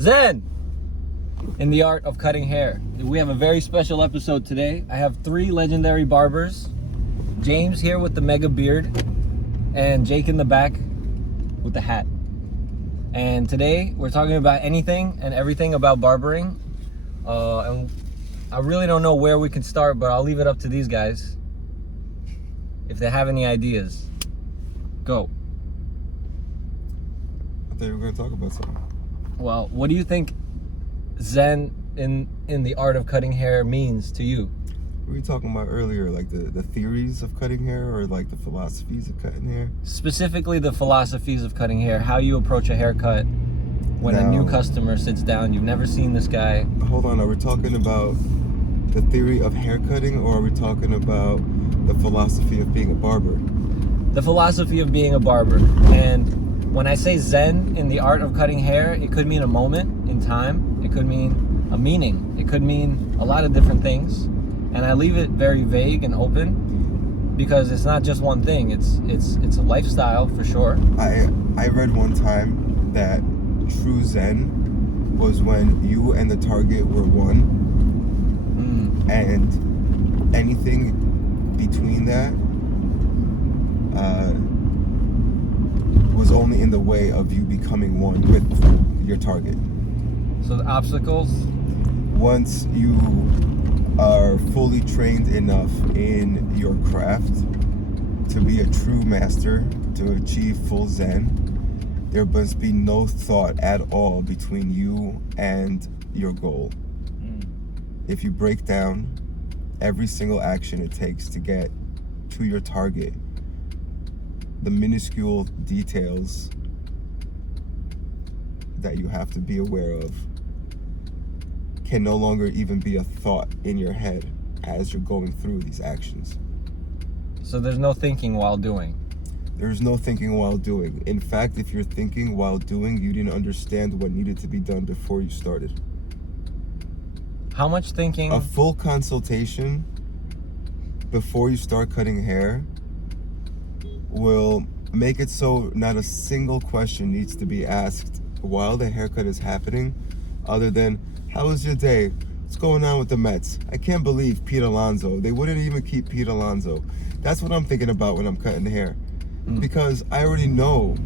Zen in the art of cutting hair. We have a very special episode today. I have 3 legendary barbers. James here with the mega beard and Jake in the back with the hat. And today we're talking about anything and everything about barbering. And I really don't know where we can start, but I'll leave it up to these guys if they have any ideas. Go. I thought you were going to talk about something. Well, what do you think Zen in the art of cutting hair means to you? What were you talking about earlier? Like the theories of cutting hair, or like the philosophies of cutting hair? Specifically the philosophies of cutting hair, how you approach a haircut when a new customer sits down. You've never seen this guy. Hold on, are we talking about the theory of hair cutting, or are we talking about the philosophy of being a barber? The philosophy of being a barber. And when I say Zen in the art of cutting hair, it could mean a moment in time. It could mean a meaning. It could mean a lot of different things. And I leave it very vague and open because it's not just one thing. It's a lifestyle for sure. I read one time that true Zen was when you and the target were one, and anything between that was only in the way of you becoming one with your target. So the obstacles? Once you are fully trained enough in your craft to be a true master, to achieve full Zen, there must be no thought at all between you and your goal. If you break down every single action it takes to get to your target, the minuscule details that you have to be aware of can no longer even be a thought in your head as you're going through these actions. So there's no thinking while doing. There's no thinking while doing. In fact, if you're thinking while doing, you didn't understand what needed to be done before you started. How much thinking? A full consultation before you start cutting hair will make it so not a single question needs to be asked while the haircut is happening, other than, how was your day? What's going on with the Mets? I can't believe Pete Alonso. They wouldn't even keep Pete Alonso. That's what I'm thinking about when I'm cutting hair. Because I already know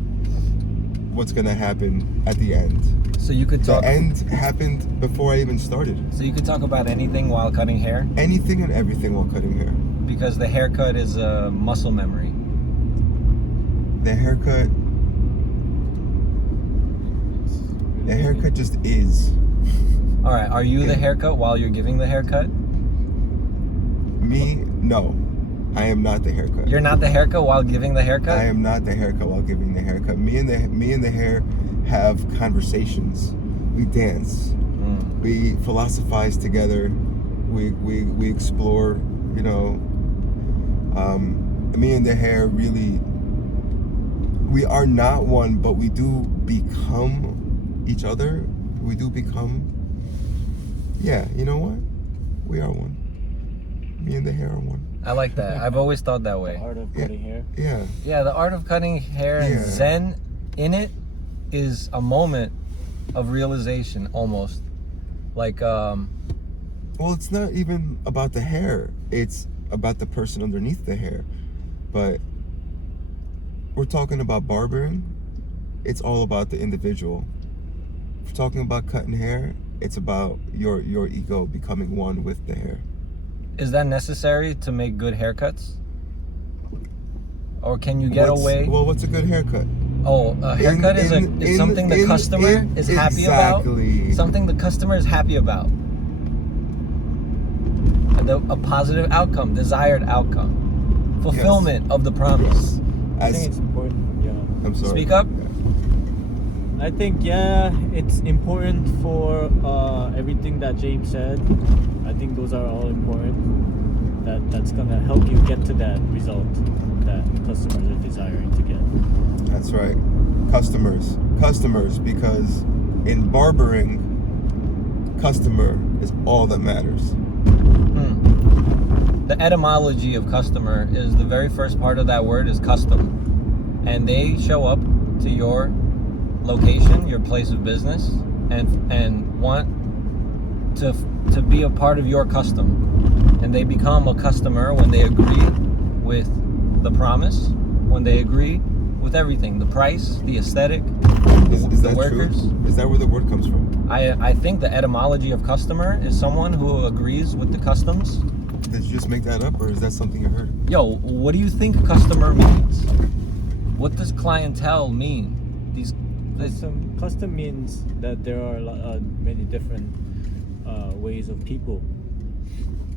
what's going to happen at the end. So you could talk. The end happened before I even started. So you could talk about anything while cutting hair? Anything and everything while cutting hair. Because the haircut is a muscle memory. The haircut just is. All right, are you the haircut while you're giving the haircut? Me? No. I am not the haircut. You're not the haircut while giving the haircut? I am not the haircut while giving the haircut. Me and the hair have conversations. We dance. We philosophize together. We explore, you know. Me and the hair really, we are not one, but we do become each other. We do become, yeah, you know what? We are one. Me and the hair are one. I like that. I've always thought that way. The art of cutting hair. Yeah. Yeah, the art of cutting hair and Zen in it is a moment of realization almost. Like, well, it's not even about the hair. It's about the person underneath the hair. But we're talking about barbering. It's all about the individual. If we're talking about cutting hair, it's about your ego becoming one with the hair. is that necessary to make good haircuts? Or can you get away? Well, what's a good haircut? Oh, a haircut is something the customer is happy about. Something the customer is happy about. A positive outcome, desired outcome. Fulfillment of the promise. I think it's important, yeah. I'm sorry. Speak up. I think, yeah, it's important for everything that James said. I think those are all important. That's gonna help you get to that result that customers are desiring to get. That's right. Customers, because in barbering, customer is all that matters. The etymology of customer is the very first part of that word is custom. And they show up to your location, your place of business, and want to be a part of your custom, and they become a customer when they agree with the promise, when they agree with everything, the price, the aesthetic, Is the that workers. true? Is that where the word comes from? I think the etymology of customer is someone who agrees with the customs. Did you just make that up, or is that something you heard? Yo, what do you think customer means? What does clientele mean? Custom means that there are many different ways of people.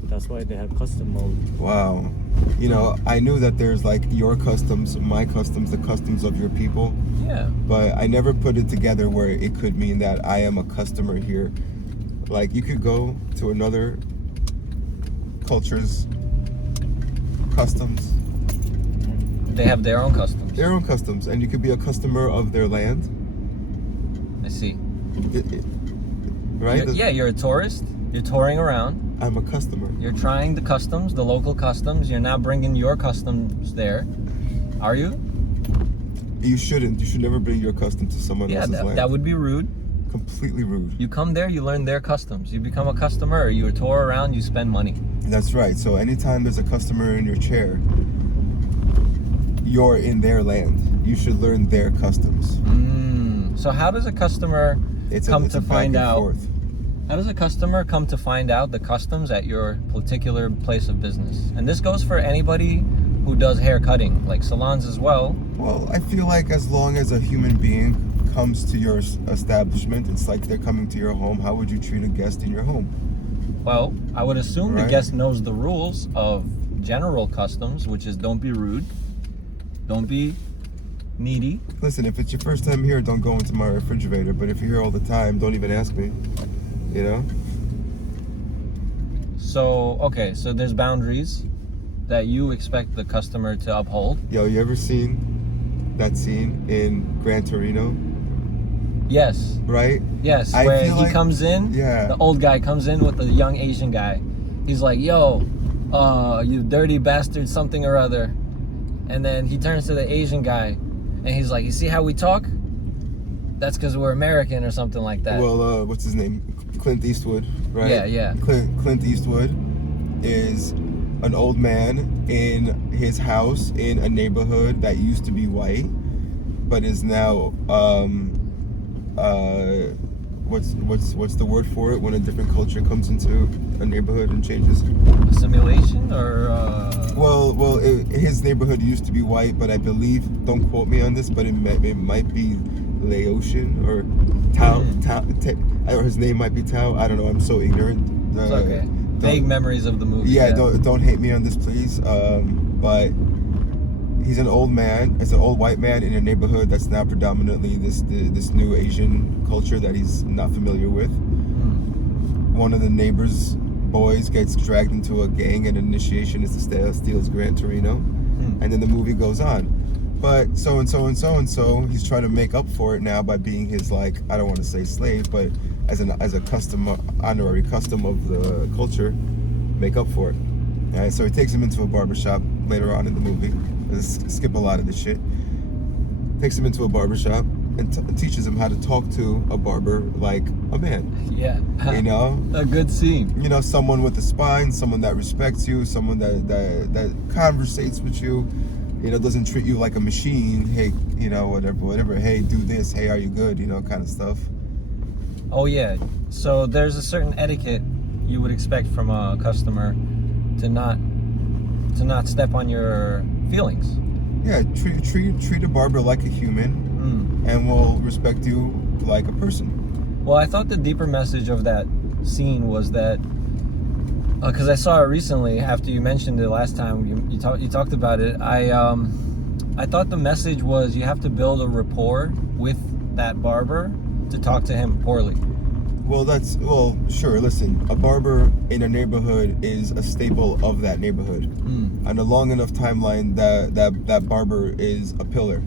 That's why they have custom mode. Wow. You know, I knew that there's like your customs, my customs, the customs of your people, Yeah. but I never put it together where it could mean that I am a customer here. Like, you could go to another culture's customs, They have their own customs. and you could be a customer of their land, I see. right? Yeah, you're a tourist. You're touring around. I'm a customer. You're trying the customs, the local customs. You're now bringing your customs there. Are you? You shouldn't. You should never bring your custom to someone Yeah, else's land. that would be rude. Completely rude. You come there, you learn their customs. You become a customer. You tour around, you spend money. That's right. So anytime there's a customer in your chair, you're in their land. You should learn their customs. So how does a customer It's come a to back find and out? forth. How does a customer come to find out the customs at your particular place of business? And this goes for anybody who does hair cutting, like salons as well. Well, I feel like as long as a human being comes to your establishment, it's like they're coming to your home. How would you treat a guest in your home? Well, I would assume the Right. guest knows the rules of general customs, which is don't be rude, don't be needy. Listen, if it's your first time here, don't go into my refrigerator. But if you're here all the time, don't even ask me. You know? So, okay, so there's boundaries that you expect the customer to uphold. Yo, you ever seen that scene in Gran Torino? Yes, Right? yes, I where feel he like- comes in, Yeah. the old guy comes in with the young Asian guy. He's like, yo, you dirty bastard, something or other. And then he turns to the Asian guy and he's like, you see how we talk? That's because we're American or something like that. Well, what's his name? Clint Eastwood, right? Yeah, yeah. Clint Eastwood is an old man in his house in a neighborhood that used to be white, but is now what's the word for it when a different culture comes into a neighborhood and changes? Assimilation or His neighborhood used to be white, but I believe, don't quote me on this, but it might be Laotian or Tao, or his name might be Tao. I don't know. I'm so ignorant. it's okay. Vague memories of the movie. Yeah, don't hate me on this, please. But he's an old man. It's an old white man in a neighborhood that's now predominantly this new Asian culture that he's not familiar with. One of the neighbors' boys gets dragged into a gang, and initiation is to steal his Gran Torino, and then the movie goes on. But so and so, he's trying to make up for it now by being his, like, I don't want to say slave, but as a custom, honorary custom of the culture, make up for it. Alright, so he takes him into a barbershop later on in the movie. Let's skip a lot of this shit. Takes him into a barbershop and teaches him how to talk to a barber like a man. Yeah. You know? A good scene. You know, someone with a spine, someone that respects you, someone that conversates with you, you know, doesn't treat you like a machine. Hey, you know, whatever. Hey, do this. Hey, are you good? You know, kind of stuff. Oh yeah. So there's a certain etiquette you would expect from a customer to not step on your feelings. Yeah, treat a barber like a human, and will respect you like a person. Well, I thought the deeper message of that scene was that, because I saw it recently after you mentioned it last time, you talked about it. I thought the message was you have to build a rapport with that barber to talk to him poorly. Well, sure. Listen, a barber in a neighborhood is a staple of that neighborhood. On a long enough timeline, that barber is a pillar.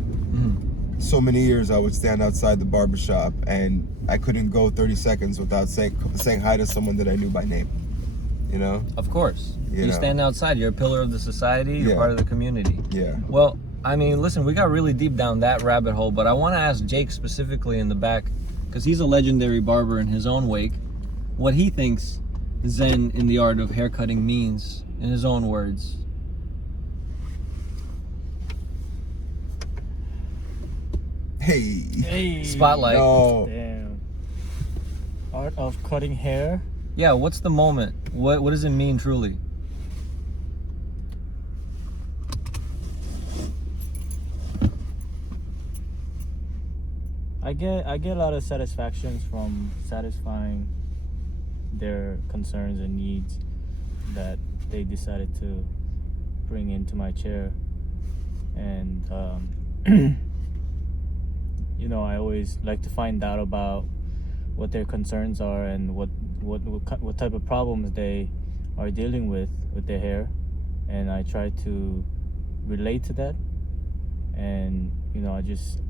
So many years I would stand outside the barber shop and I couldn't go 30 seconds without saying hi to someone that I knew by name. You know? Of course. You You know. stand outside. You're a pillar of the society. You're Yeah. part of the community. Yeah. Well, I mean, listen, we got really deep down that rabbit hole, but I want to ask Jake specifically in the back, because he's a legendary barber in his own wake, what he thinks Zen in the art of haircutting means in his own words. Hey. Spotlight. No. Damn. Art of cutting hair. Yeah, what's the moment? What does it mean truly? I get a lot of satisfactions from satisfying their concerns and needs that they decided to bring into my chair. And you know, I always like to find out about what their concerns are and what type of problems they are dealing with their hair, and I try to relate to that. And you know, I just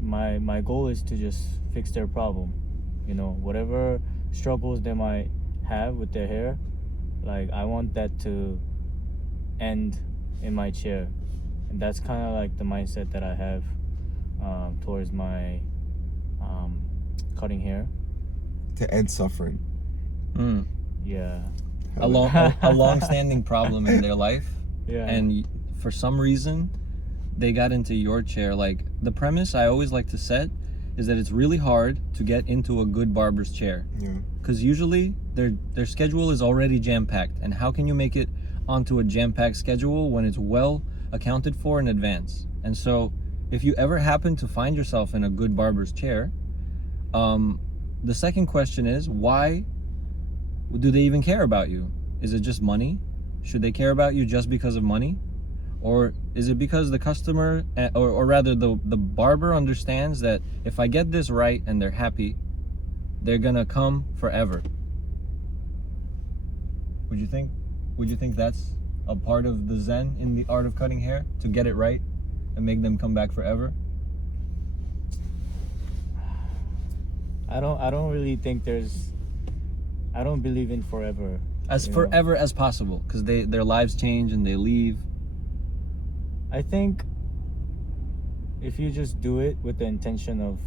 my goal is to just fix their problem. You know, whatever struggles they might have with their hair, like I want that to end in my chair. And that's kind of like the mindset that I have towards my cutting hair. To end suffering. Yeah. A long-standing problem in their life, Yeah. and for some reason they got into your chair. Like, the premise I always like to set is that it's really hard to get into a good barber's chair, Yeah. because usually their schedule is already jam-packed, and how can you make it onto a jam-packed schedule when it's well accounted for in advance? And so if you ever happen to find yourself in a good barber's chair, the second question is, why do they even care about you? Is it just money? Should they care about you just because of money? Or is it because the customer, or rather the barber understands that if I get this right and they're happy, they're gonna come forever? Would you think that's a part of the Zen in the art of cutting hair, to get it right and make them come back forever? I don't really think I don't believe in forever. As you know? forever as possible, because their lives change and they leave. I think if you just do it with the intention of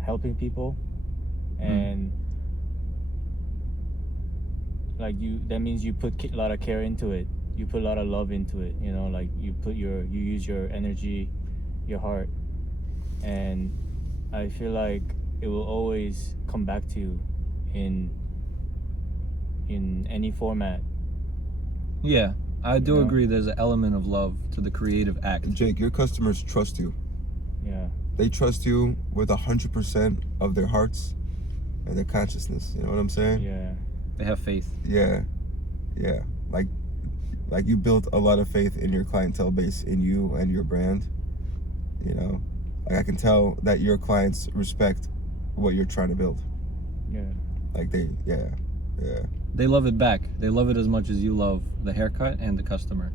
helping people, and like that means you put a lot of care into it, you put a lot of love into it, you know, like you use your energy, your heart, and I feel like it will always come back to you in any format. Yeah, I do You know? agree there's an element of love to the creative act. Jake, your customers trust you. Yeah. They trust you with 100% of their hearts and their consciousness. You know what I'm saying? Yeah. They have faith. Yeah. Yeah. Like you built a lot of faith in your clientele base, in you and your brand. You know, like I can tell that your clients respect what you're trying to build. Yeah. Like yeah. They love it back. They love it as much as you love the haircut and the customer.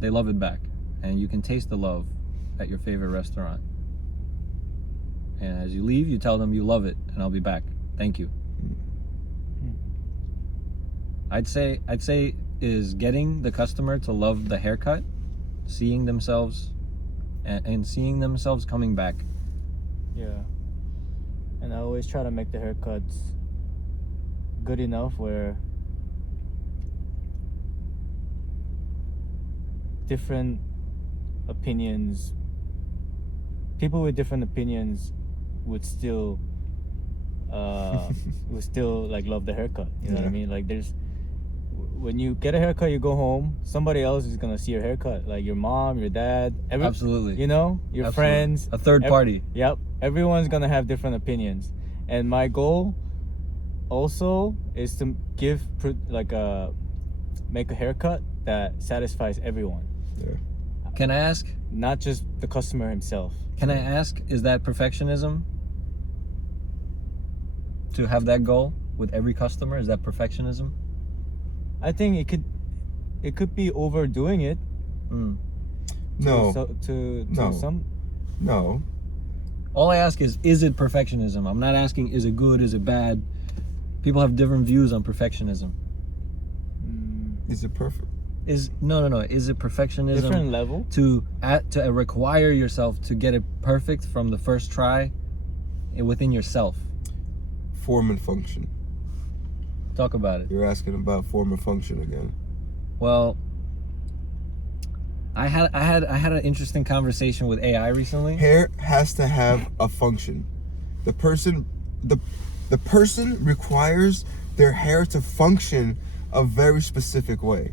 They love it back. And you can taste the love at your favorite restaurant. And as you leave, you tell them you love it and I'll be back. Thank you. I'd say is getting the customer to love the haircut, seeing themselves and seeing themselves coming back. Yeah. And I always try to make the haircuts good enough where different opinions, people with different opinions would still like love the haircut. You know what I mean? Like when you get a haircut, you go home, somebody else is gonna see your haircut, like your mom, your dad, Absolutely. you know, your Absolutely. friends, A third party. Yep, everyone's gonna have different opinions, and my goal also is to make a haircut that satisfies everyone. Yeah. Can I ask? Not just the customer himself. Can I ask, is that perfectionism? To have that goal with every customer, is that perfectionism? I think it could be overdoing it. No. To No. some. No. All I ask is it perfectionism? I'm not asking, is it good, is it bad? People have different views on perfectionism. Is it perfect? Is it perfectionism Different level. to require yourself to get it perfect from the first try within yourself? Form and function. Talk about it. You're asking about form and function again. Well, I had an interesting conversation with AI recently. Hair has to have a function. The person requires their hair to function a very specific way.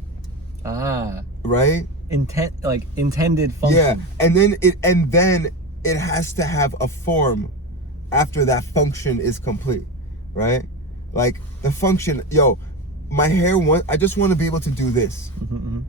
Ah, Right? Intended function. Yeah, and then it has to have a form after that function is complete, right? Like the function, my hair I just want to be able to do this, and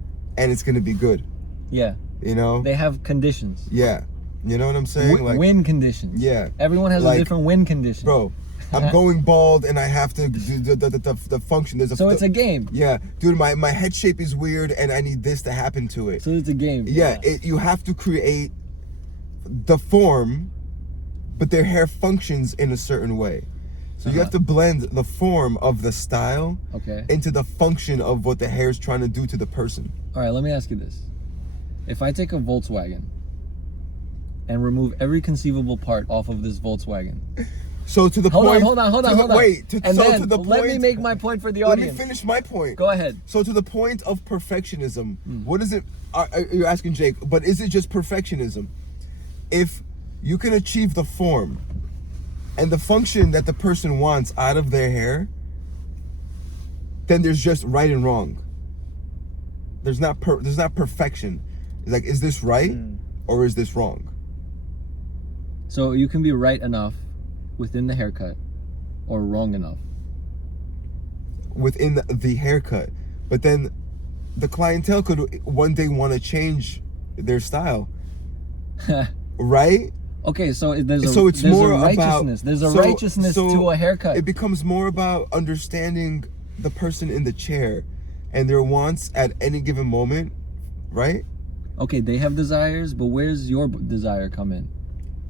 it's gonna be good. Yeah. You know? They have conditions. Yeah. You know what I'm saying? Win conditions. Yeah. Everyone has a different win condition. Bro, I'm going bald and I have to do the function. It's a game. Yeah, dude, my head shape is weird and I need this to happen to it. So it's a game. Yeah, you have to create the form, but their hair functions in a certain way. So you have to blend the form of the style into the function of what the hair is trying to do to the person. All right, let me ask you this. If I take a Volkswagen and remove every conceivable part off of this Volkswagen. So to the point. Hold on. Wait. Let me make my point for the audience. Let me finish my point. Go ahead. So to the point of perfectionism, what is it? You're asking Jake, but is it just perfectionism? If you can achieve the form and the function that the person wants out of their hair, then there's just right and wrong. There's not perfection. It's like, is this right or is this wrong? So you can be right enough within the haircut or wrong enough within the haircut, but then the clientele could one day want to change their style. Right? Okay, so it's there's more a righteousness. There's a righteousness to a haircut. It becomes more about understanding the person in the chair and their wants at any given moment, right? Okay, they have desires, but where's your desire come in?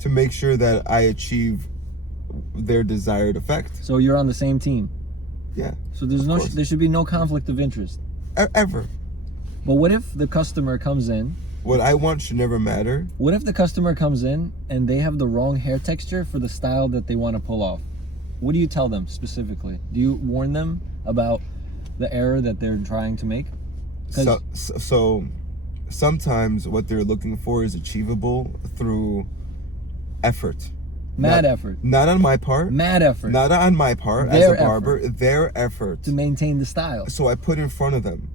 To make sure that I achieve their desired effect. So you're on the same team. Yeah. So there should be no conflict of interest. Ever. But what if the customer comes in? What I want should never matter. What if the customer comes in and they have the wrong hair texture for the style that they want to pull off? What do you tell them specifically? Do you warn them about the error that they're trying to make? So sometimes what they're looking for is achievable through effort. Mad effort. Not on my part. Mad effort. Not on my part as a barber. Their effort. To maintain the style. So I put in front of them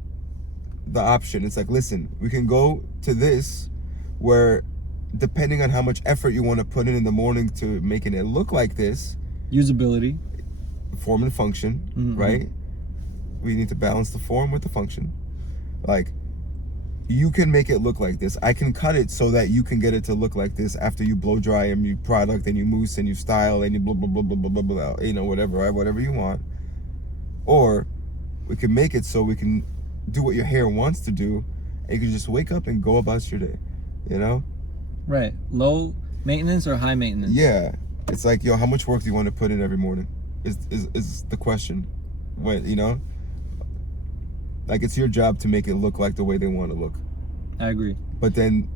the option. It's like, listen, we can go to this where depending on how much effort you want to put in the morning to making it look like this. Usability. Form and function, right? We need to balance the form with the function. Like, you can make it look like this. I can cut it so that you can get it to look like this after you blow dry and you product and you mousse and you style and you blah, blah, blah, blah, blah, blah, blah, you know, whatever, right? Whatever you want. Or we can make it so we can do what your hair wants to do and you can just wake up and go about your day, you know? Right. Low maintenance or high maintenance? Yeah. It's like, how much work do you want to put in every morning is the question. When, you know? Like, it's your job to make it look like the way they want to look. I agree. But then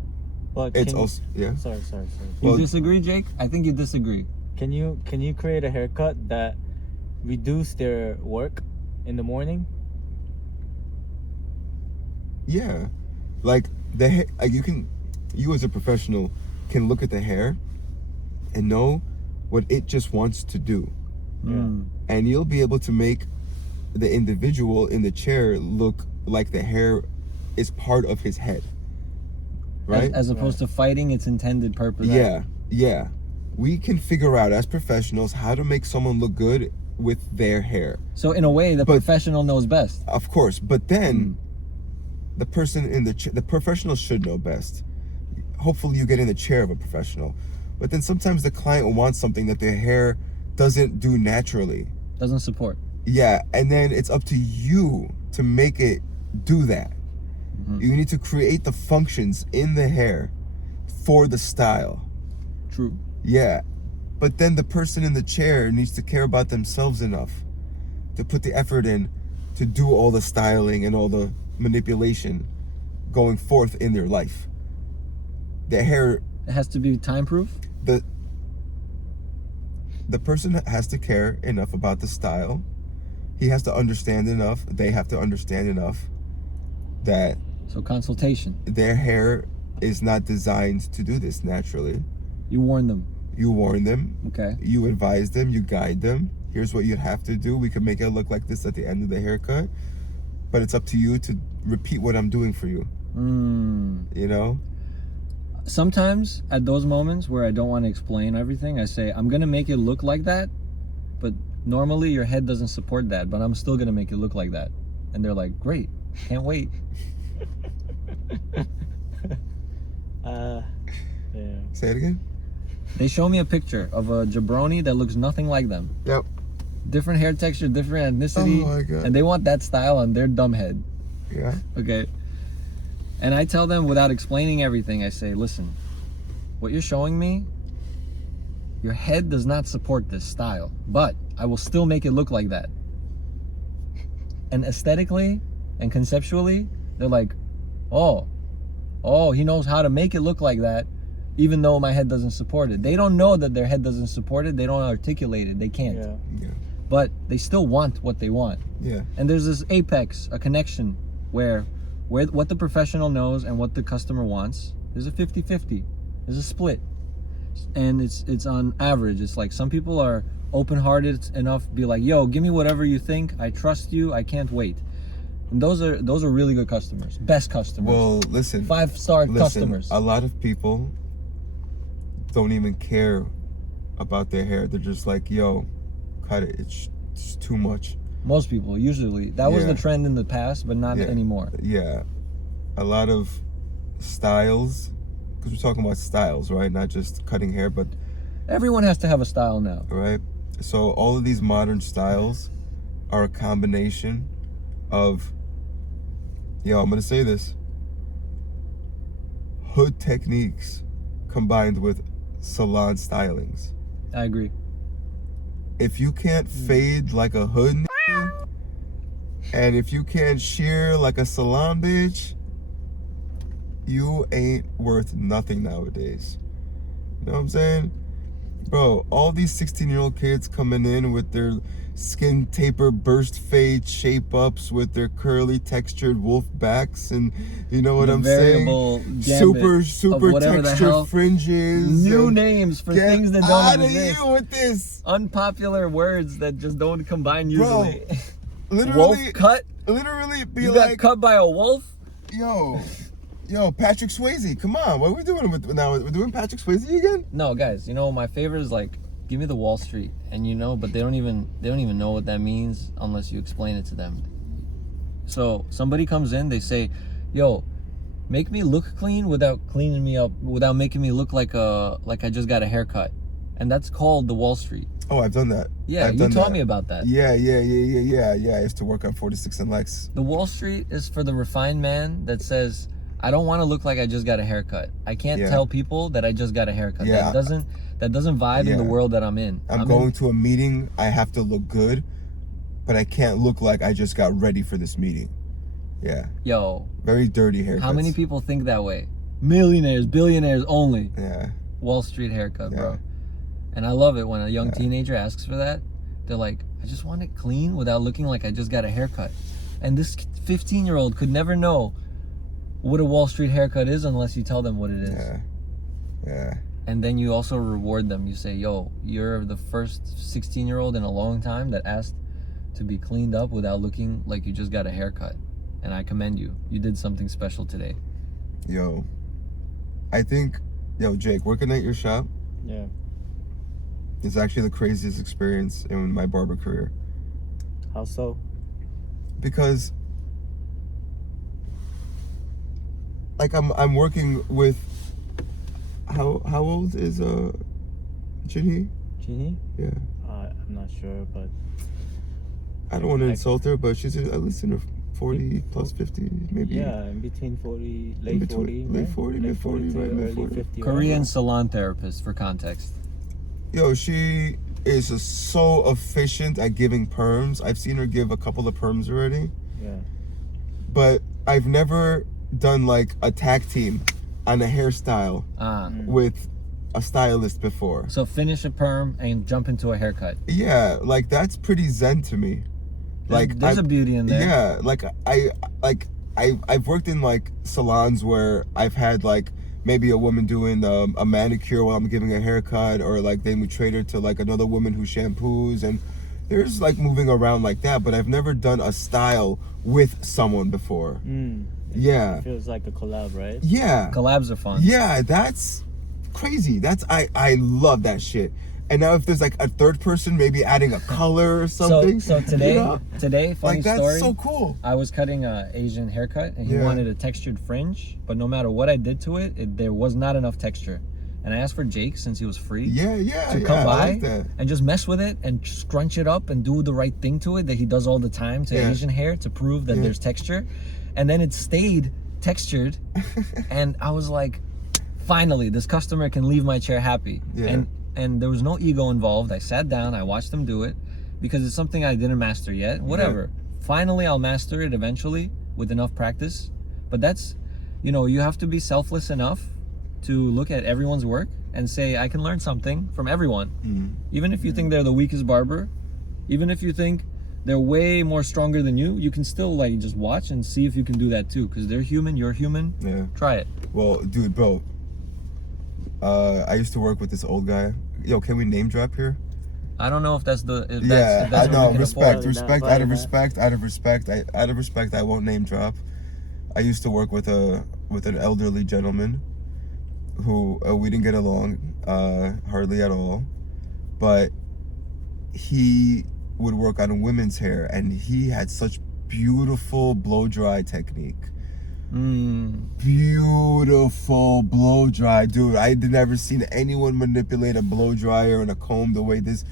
it's also Sorry. You disagree, Jake? I think you disagree. Can you create a haircut that reduce their work in the morning? Yeah. Like you as a professional can look at the hair and know what it just wants to do. Yeah. And you'll be able to make the individual in the chair look like the hair is part of his head, right? As opposed to fighting its intended purpose. Yeah. We can figure out as professionals how to make someone look good with their hair. So in a way, the professional knows best. Of course, but then the person in the professional should know best. Hopefully you get in the chair of a professional. But then sometimes the client wants something that their hair doesn't do naturally. Doesn't support. Yeah, and then it's up to you to make it do that. You need to create the functions in the hair for the style. True. Yeah, but then the person in the chair needs to care about themselves enough to put the effort in to do all the styling and all the manipulation going forth in their life. The hair, It has to be time proof. the person has to care enough about the style. He has to understand enough. They have to understand enough that So consultation. their hair is not designed to do this naturally. You warn them. You warn them. Okay. You advise them. You guide them. Here's what you have to do. We can make it look like this at the end of the haircut, but it's up to you to repeat what I'm doing for you. You know? Sometimes at those moments where I don't want to explain everything, I say, I'm going to make it look like that, but normally your head doesn't support that, but I'm still going to make it look like that. And they're like, great, can't wait. Yeah. Say it again. They show me a picture of a jabroni that looks nothing like them. Yep. Different hair texture, different ethnicity. Oh my God. And they want that style on their dumb head. Yeah. Okay. And I tell them without explaining everything, I say, listen, what you're showing me, your head does not support this style, but I will still make it look like that. And aesthetically and conceptually, they're like, oh, he knows how to make it look like that, even though my head doesn't support it. They don't know that their head doesn't support it. They don't articulate it. They can't. Yeah. But they still want what they want. Yeah. And there's this apex, a connection where what the professional knows and what the customer wants, there's a 50-50. There's a split. And it's on average. It's like some people are open-hearted enough to be like, yo, give me whatever you think. I trust you. I can't wait. And those are really good customers. Best customers. Well, listen. 5-star customers. A lot of people don't even care about their hair. They're just like, yo, cut it. It's too much. Most people, usually. That was the trend in the past, but not anymore. Yeah. A lot of styles, because we're talking about styles, right? Not just cutting hair, but... Everyone has to have a style now. Right? So all of these modern styles are a combination of, I'm going to say this, hood techniques combined with salon stylings. I agree. If you can't fade like a hood nigga, and if you can't shear like a salon bitch, you ain't worth nothing nowadays. You know what I'm saying? Bro, all these 16-year-old kids coming in with their skin taper burst fade shape ups with their curly textured wolf backs, and you know what I'm saying? Super textured fringes. New names for things that don't out of exist. you with this. Unpopular words that just don't combine usually. Bro, literally, wolf cut? Literally be You like, got cut by a wolf? Yo, Patrick Swayze, come on, what are we doing with now? We're doing Patrick Swayze again? No, guys, my favorite is like, give me the Wall Street, and but they don't even know what that means unless you explain it to them. So somebody comes in, they say, yo, make me look clean without cleaning me up, without making me look like I just got a haircut. And that's called the Wall Street. Oh, I've done that. Yeah, you taught me about that. Yeah. I used to work on 46 and Lex. The Wall Street is for the refined man that says, I don't want to look like I just got a haircut. I can't tell people that I just got a haircut. Yeah. That doesn't vibe in the world that I'm in. I'm going to a meeting, I have to look good, but I can't look like I just got ready for this meeting. Yeah. Yo. Very dirty haircuts. How many people think that way? Millionaires, billionaires only. Yeah. Wall Street haircut, bro. And I love it when a young teenager asks for that. They're like, I just want it clean without looking like I just got a haircut. And this 15-year-old could never know what a Wall Street haircut is unless you tell them what it is. Yeah. And then you also reward them. You say, yo, you're the first 16-year-old in a long time that asked to be cleaned up without looking like you just got a haircut. And I commend you. You did something special today. Yo, I think, Jake, working at your shop is actually the craziest experience in my barber career. How so? Because like I'm working with how old is Jinhee? Jinhee? Yeah. I'm not sure, but I don't want to insult her, but she's at least in her 40 plus 50 maybe. Yeah, in between 40, late late 40, mid 40, right, mid 40. 50. Korean salon therapist, for context. Yo, she is so efficient at giving perms. I've seen her give a couple of perms already. Yeah. But I've never done like a tag team on a hairstyle with a stylist before. So finish a perm and jump into a haircut. Yeah, like that's pretty zen to me. There's a beauty in there. Yeah, like I've worked in like salons where I've had like maybe a woman doing a manicure while I'm giving a haircut, or like they would trade her to like another woman who shampoos, and there's like moving around like that, but I've never done a style with someone before. Yeah. It feels like a collab, right? Yeah. Collabs are fun. Yeah, that's crazy. I love that shit. And now if there's like a third person, maybe adding a color or something. So today, you know? today, funny like that's story. so cool. I was cutting a Asian haircut, and he Yeah. wanted a textured fringe, but no matter what I did to it, there was not enough texture. And I asked for Jake, since he was free, to come I by like that. and just mess with it and scrunch it up and do the right thing to it that he does all the time to Asian hair to prove that there's texture. And then it stayed textured, and I was like, finally, this customer can leave my chair happy. Yeah. And there was no ego involved. I sat down, I watched him do it, because it's something I didn't master yet. Whatever. Finally, I'll master it eventually with enough practice. But that's, you have to be selfless enough to look at everyone's work and say, I can learn something from everyone. Even if you think they're the weakest barber, even if you think they're way more stronger than you can still like just watch and see if you can do that too, because they're human, you're human. Yeah. Try it. Well, dude, bro, I used to work with this old guy. Yo, can we name drop here? I don't know if that's the if Yeah, that's I know. what we can Respect, afford. respect. Probably Out of not. respect, out of respect, I won't name drop. I used to work with an elderly gentleman who we didn't get along hardly at all, but he would work on women's hair, and he had such beautiful blow dry technique. Beautiful blow dry, dude. I had never seen anyone manipulate a blow dryer and a comb the way this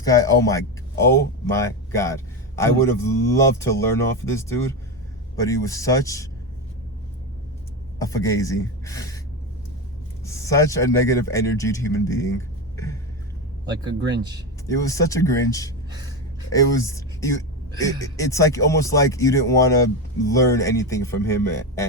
guy, oh my god. I would have loved to learn off of this dude, but he was such a fugazi. Such a negative energied human being. Like a Grinch. It was such a Grinch. It's like almost like you didn't want to learn anything from him.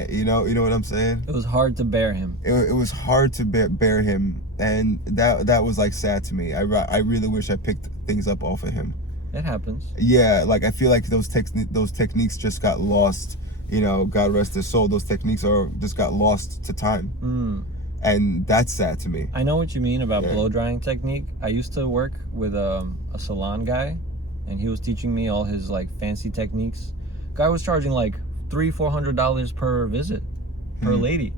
You know what I'm saying? It was hard to bear him. It was hard to bear him, and that was like sad to me. I really wish I picked things up off of him. It happens. Yeah, like I feel like those techniques just got lost. God rest his soul. Those techniques just got lost to time. And that's sad to me. I know what you mean about blow drying technique. I used to work with a salon guy, and he was teaching me all his like fancy techniques. Guy was charging like $300-400 per visit per lady.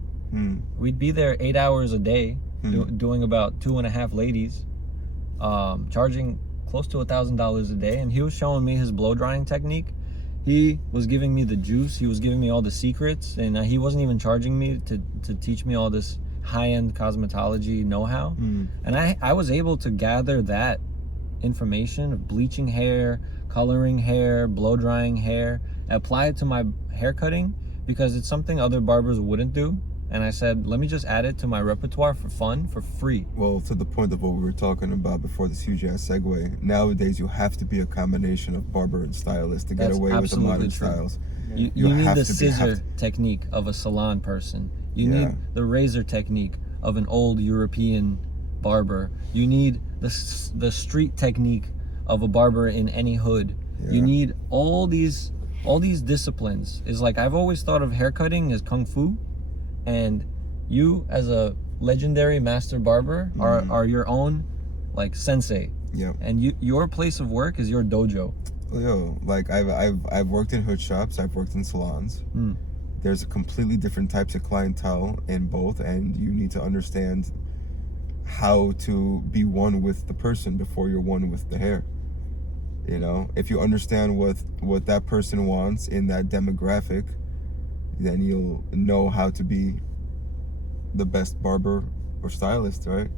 We'd be there 8 hours a day doing about 2.5 ladies, charging close to $1,000 a day. And he was showing me his blow drying technique. He was giving me the juice. He was giving me all the secrets, and he wasn't even charging me to teach me all this high-end cosmetology know-how. And I was able to gather that information of bleaching hair, coloring hair, blow drying hair, apply it to my hair cutting, because it's something other barbers wouldn't do. And I said, let me just add it to my repertoire for fun, for free. Well, to the point of what we were talking about before this huge ass segue, nowadays you have to be a combination of barber and stylist to get That's away with the modern absolutely true. styles. You need the scissor technique of a salon person. You need the razor technique of an old European barber. You need the street technique of a barber in any hood. You need all these disciplines. Is like, I've always thought of haircutting as kung fu, and you as a legendary master barber are your own like sensei. Yeah. And your place of work is your dojo. Yo, like I've worked in hood shops, I've worked in salons. There's completely different types of clientele in both, and you need to understand how to be one with the person before you're one with the hair. If you understand what that person wants in that demographic, then you'll know how to be the best barber or stylist, right?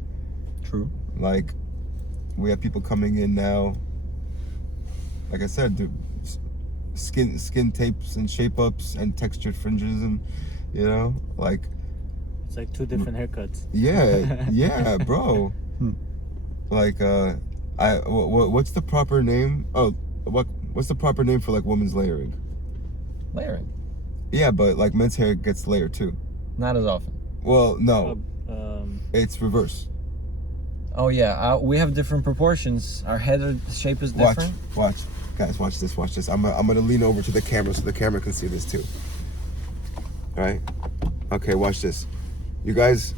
True. Like, we have people coming in now, like I said, do skin tapes and shape ups and textured fringes, and like, It's like two different haircuts. yeah, bro. Like, what's the proper name? Oh, what's the proper name for like women's layering? Layering. Yeah, but like men's hair gets layered too. Not as often. Well, no, it's reverse. Oh yeah, we have different proportions. Our head shape is different. Watch, guys, watch this. Watch this. I'm gonna lean over to the camera so the camera can see this too. All right. Okay, watch this. You guys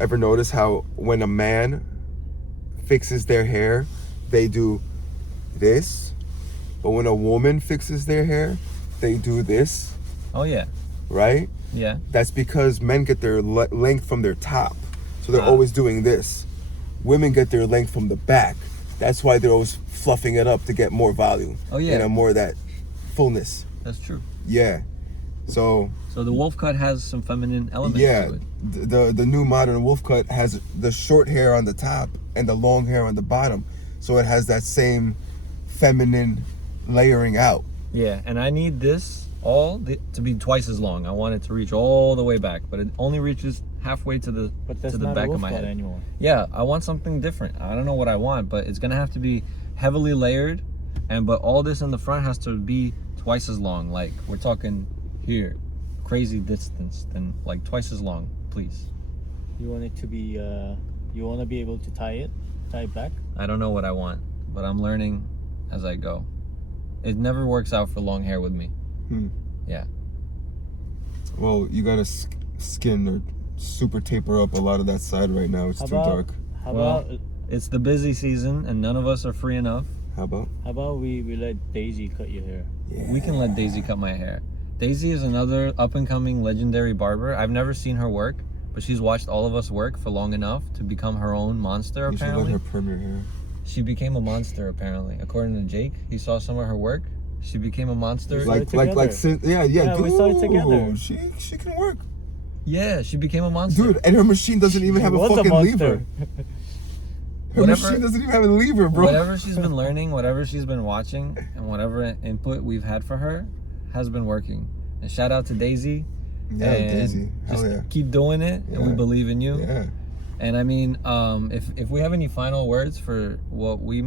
ever notice how when a man fixes their hair, they do this, but when a woman fixes their hair, they do this, Oh yeah. right? Yeah. That's because men get their length from their top, so they're always doing this. Women get their length from the back. That's why they're always fluffing it up to get more volume. Oh, yeah. And more of that fullness. That's true. Yeah. So the wolf cut has some feminine elements yeah, to it. the new modern wolf cut has the short hair on the top and the long hair on the bottom, so it has that same feminine layering out. Yeah, and I need this to be twice as long. I want it to reach all the way back, but it only reaches halfway to the But that's to the not back a of wolf my cut head. anymore. Yeah, I want something different. I don't know what I want, but it's gonna have to be heavily layered, but all this in the front has to be twice as long. Like we're talking here, crazy distance, then like twice as long, please. You want it to be. You want to be able to tie it back. I don't know what I want, but I'm learning as I go. It never works out for long hair with me. Yeah. Well, you gotta skin or super taper up a lot of that side right now. It's too dark. How Well, about It's the busy season, and none of us are free enough. How about we let Daisy cut your hair? Yeah. We can let Daisy cut my hair. Daisy is another up-and-coming legendary barber. I've never seen her work, but she's watched all of us work for long enough to become her own monster, You should let apparently. her perm your hair. She became a monster, apparently. According to Jake, he saw some of her work. She became a monster. saw it together. Yeah, we saw it together. Dude, she can work. Yeah, she became a monster. Dude, and her machine doesn't even have a was fucking monster. lever. Her Whatever- machine doesn't even have a lever, bro. Whatever she's been learning, whatever she's been watching, and whatever input we've had for her has been working. And shout out to Daisy. Yeah, and Daisy. Hell just yeah. keep doing it, and we Yeah. believe in you. Yeah. And I mean, if we have any final words for what we